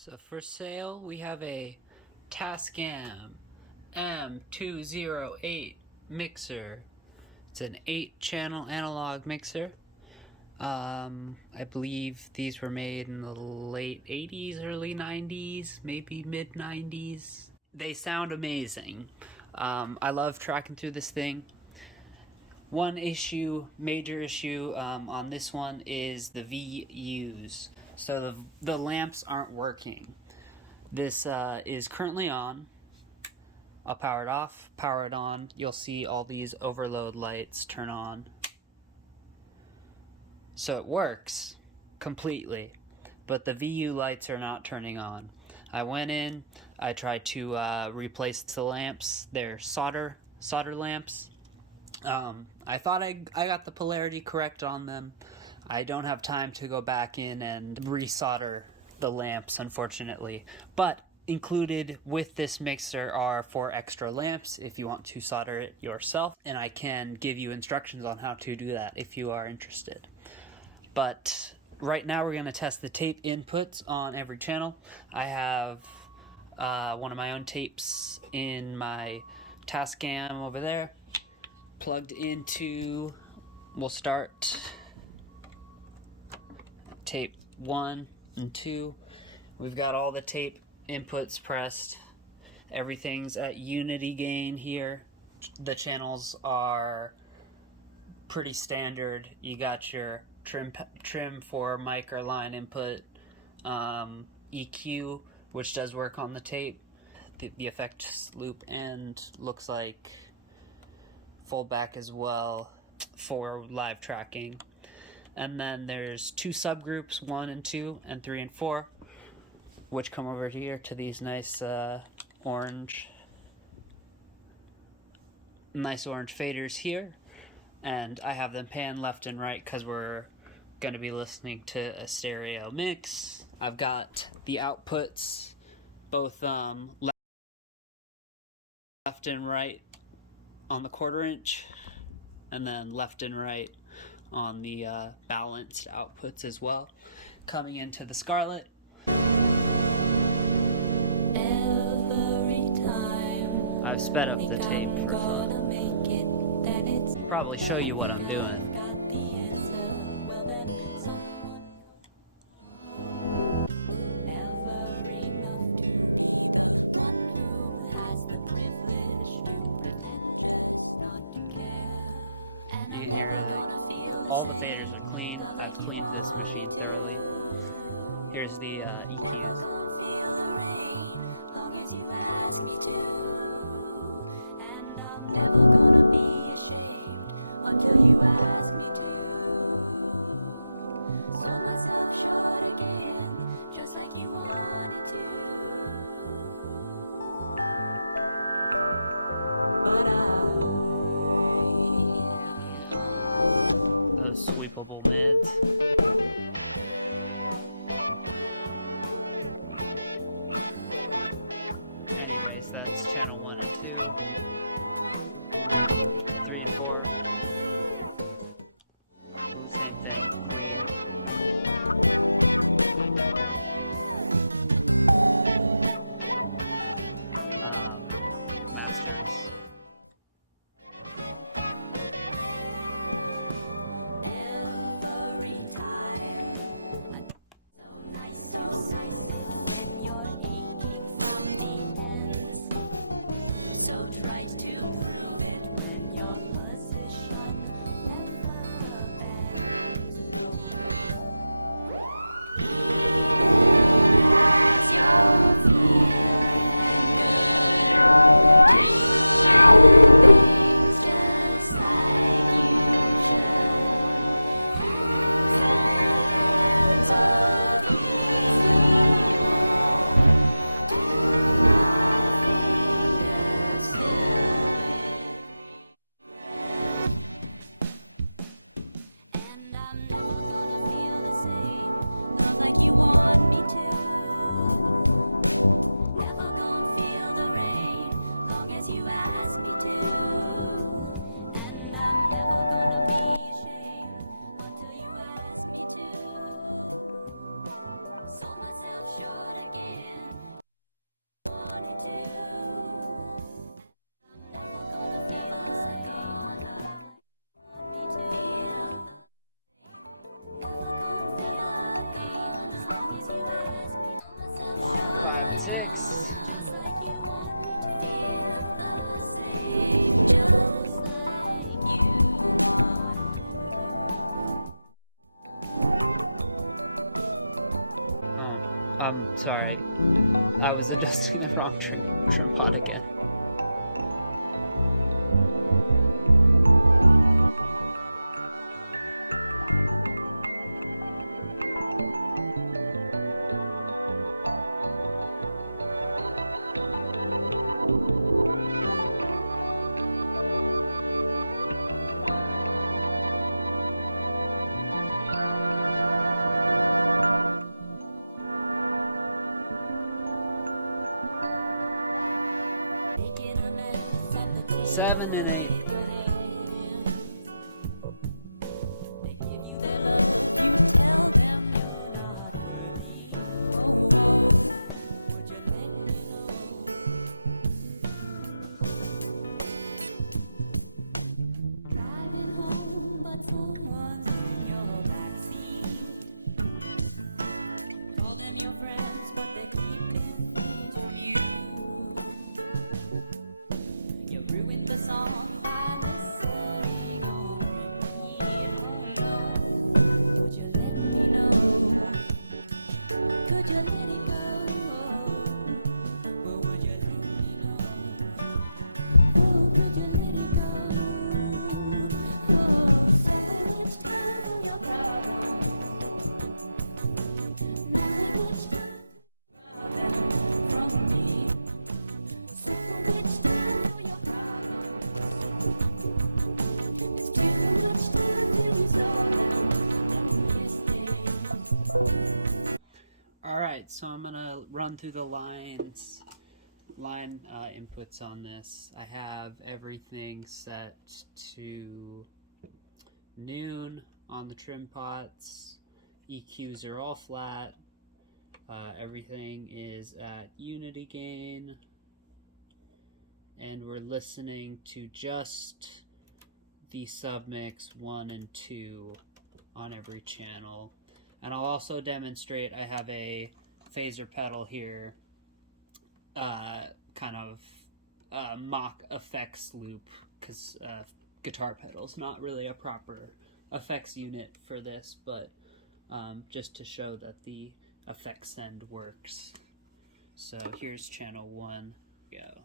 So for sale, we have a Tascam M-208 mixer. It's an 8-channel analog mixer. I believe these were made in the late 80s, early 90s, maybe mid 90s. They sound amazing. I love tracking through this thing. One major issue on this one is the VUs. So the lamps aren't working. This is currently on. I'll power it off, power it on. You'll see all these overload lights turn on. So it works completely, but the VU lights are not turning on. I went in, I tried to replace the lamps. They're solder lamps. I thought I got the polarity correct on them. I don't have time to go back in and resolder the lamps, unfortunately. But included with this mixer are 4 extra lamps if you want to solder it yourself, and I can give you instructions on how to do that if you are interested. But right now we're going to test the tape inputs on every channel. I have one of my own tapes in my Tascam over there, plugged into, we'll start tape 1 and 2. We've got all the tape inputs pressed. Everything's at unity gain here. The channels are pretty standard. You got your trim for mic or line input, EQ, which does work on the tape. The effects loop end looks like full back as well for live tracking. And then there's 2 subgroups, 1 and 2, and 3 and 4, which come over here to these nice orange faders here. And I have them pan left and right because we're going to be listening to a stereo mix. I've got the outputs both left and right on the 1/4 inch, and then left and right on the balanced outputs as well, coming into the Scarlett. I've sped up the tape for fun. Probably show you what I'm doing. You can hear all the faders are clean. I've cleaned this machine thoroughly. Here's the EQs. Never gonna be ashamed until you ask me to. Sold myself short again, just like you wanted to. But those sweepable mids. Anyways, that's channel 1 and 2. 3 and 4. Sorry. I was adjusting the wrong tripod again. Seven and 8. They love you, tell them oh, oh. Driving home, but someone's call them your friends, but they couldn't think of you. You ruined the songs I listened on radio. Could you let me know? Could you let it go? Would you let me know? Would you let it go? Oh, so much time for your problem. Not much time from me. So much time for your problem. It's too much time to be slow down. Alright, so I'm gonna run through the line inputs on this. I have everything set to noon on the trim pots. EQs are all flat. Everything is at unity gain. And we're listening to just the submix 1 and 2 on every channel. And I'll also demonstrate, I have a phaser pedal here, kind of mock effects loop, because guitar pedal's not really a proper effects unit for this, but just to show that the effects send works. So here's channel 1, go.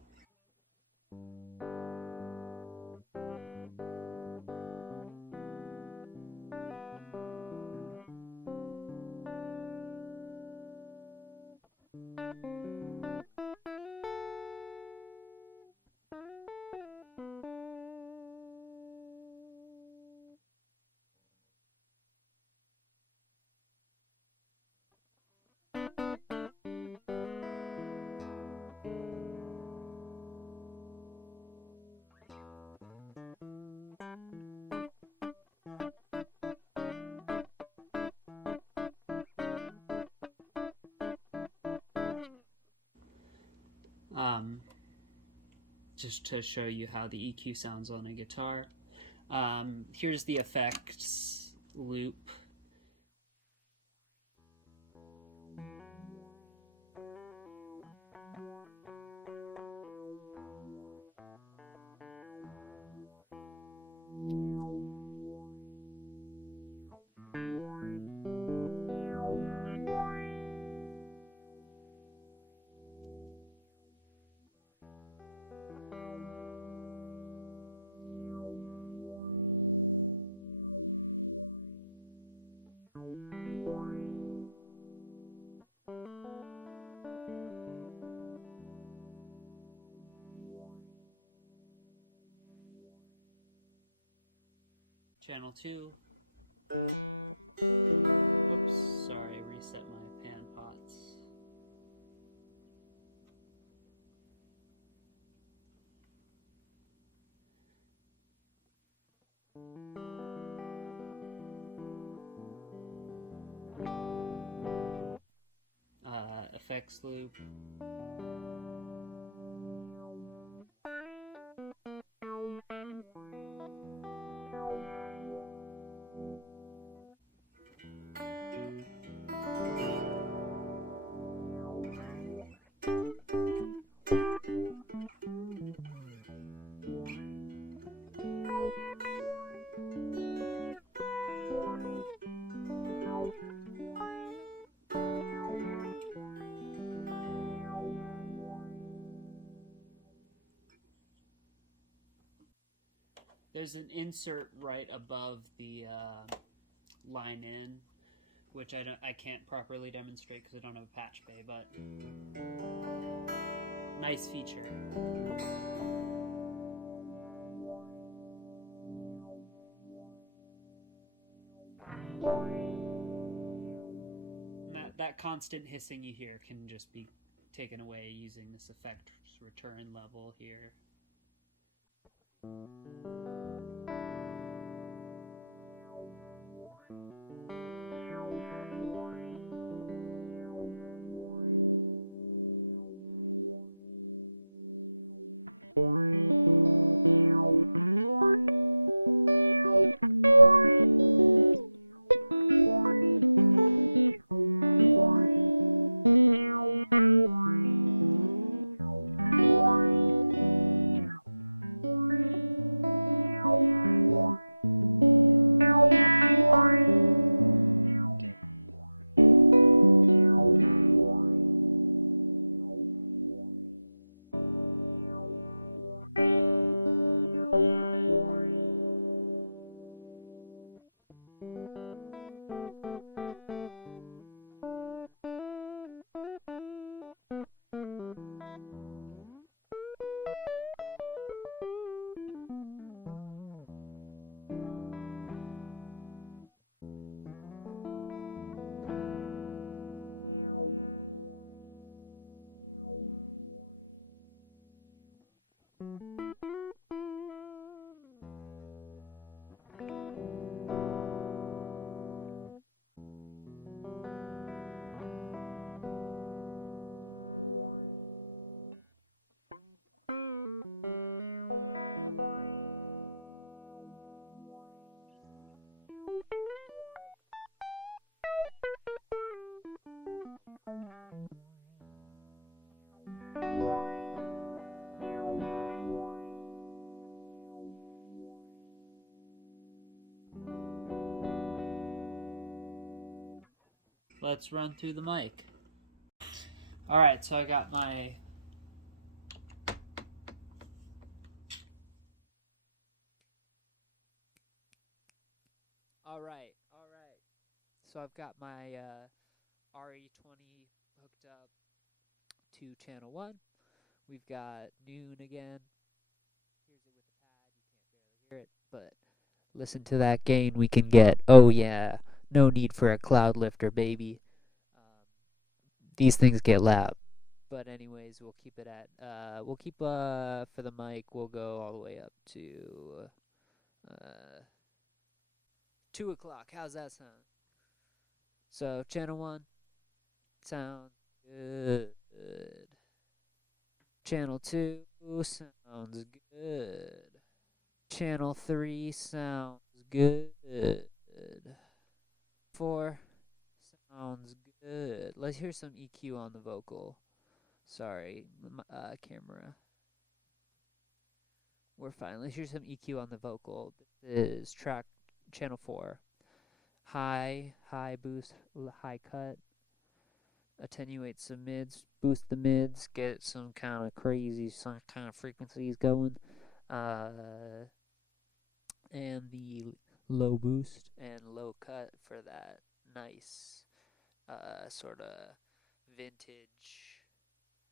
Just to show you how the EQ sounds on a guitar. Here's the effects loop. Channel 2. Oops, sorry, reset my pan pots. Effects loop. there's an insert right above the line in, which I can't properly demonstrate because I don't have a patch bay, but nice feature. And that constant hissing you hear can just be taken away using this effect return level here. Let's run through the mic. Alright, so I got my Alright. So I've got my RE20 hooked up to channel 1. We've got noon again. Here's it with the pad. You can't barely hear it, but listen to that gain we can get. Oh yeah, no need for a cloud lifter, baby. These things get loud. But anyways, we'll keep it at for the mic, we'll go all the way up to 2 o'clock. How's that sound? So channel 1 sounds good. Channel 2 sounds good. Channel 3 sounds good. 4 sounds good. Let's hear some EQ on the vocal. Sorry, camera. We're fine. Let's hear some EQ on the vocal. This is track channel 4. High boost, high cut. Attenuate some mids, boost the mids, get some kind of crazy, some kind of frequencies going. And the low boost and low cut for that nice sort of vintage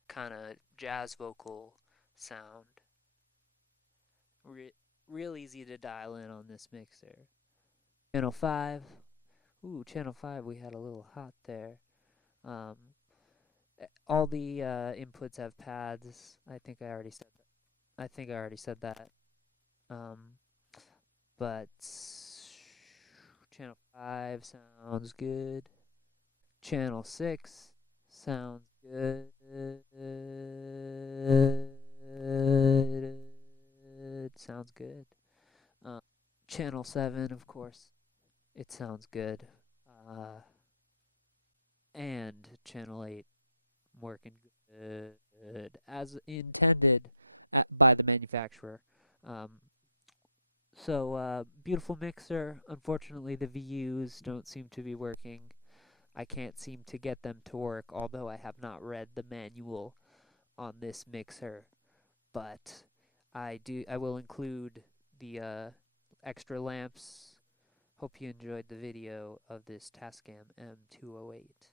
kind of jazz vocal sound. Real easy to dial in on this mixer. Channel 5. Ooh, channel 5, we had a little hot there. All the inputs have pads. I think I already said that. But channel 5 sounds good. Channel 6 sounds good. Sounds good. Channel 7, of course, it sounds good. And channel 8 working good as intended by the manufacturer. So beautiful mixer. Unfortunately, the VUs don't seem to be working. I can't seem to get them to work, although I have not read the manual on this mixer. But I will include the extra lamps. Hope you enjoyed the video of this Tascam M208.